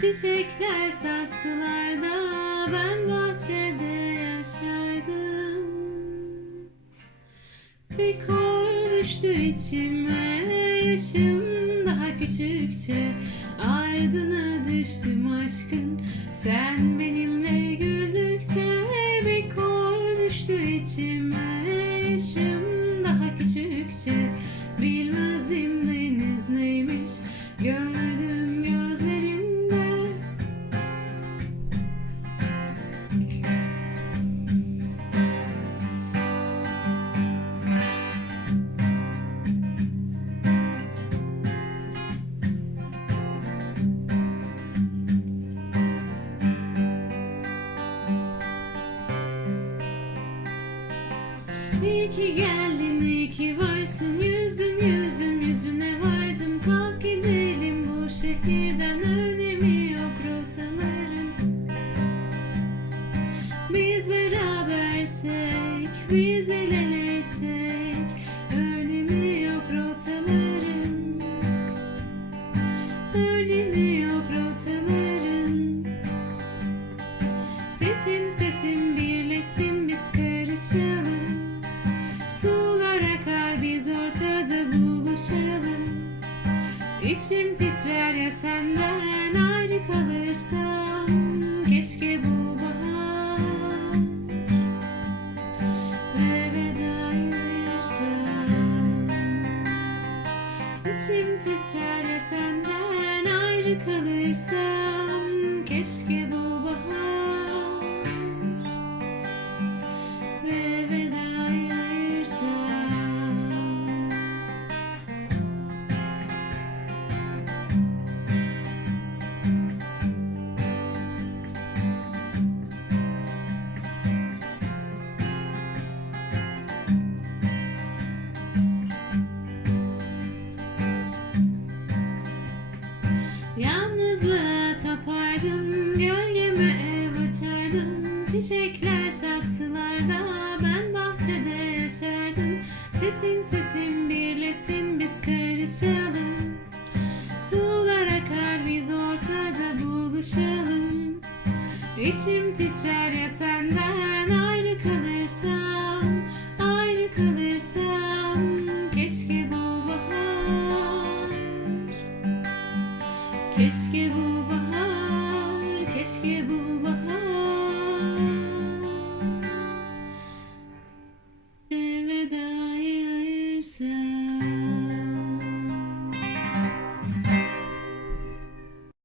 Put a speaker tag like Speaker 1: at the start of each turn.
Speaker 1: Çiçekler saksılarda ben bahçede yaşardım. Bir kor düştü içime yaşım daha küçükçe. Ardına düştüm aşkın sen benimle İyi ki geldin, iyi ki varsın. Yüzdüm yüzdüm yüzüne vardım. Kalk gidelim bu şehirden Önemi yok rotaların. Biz berabersek, biz el İçim titrer ya senden ayrı kalırsam Keşke bu bahar ve vedayırsam İçim titrer ya senden ayrı kalırsam Keşke bu gölgeme ev açardım Çiçekler saksılarda, ben bahçede yaşardım. Sesin sesim birleşsin, biz karışalım. Sular akar, biz ortada buluşalım. İçim titrer ya senden ayrı kalırsam Ayrı kalırsam, keşke bu bahar Keşke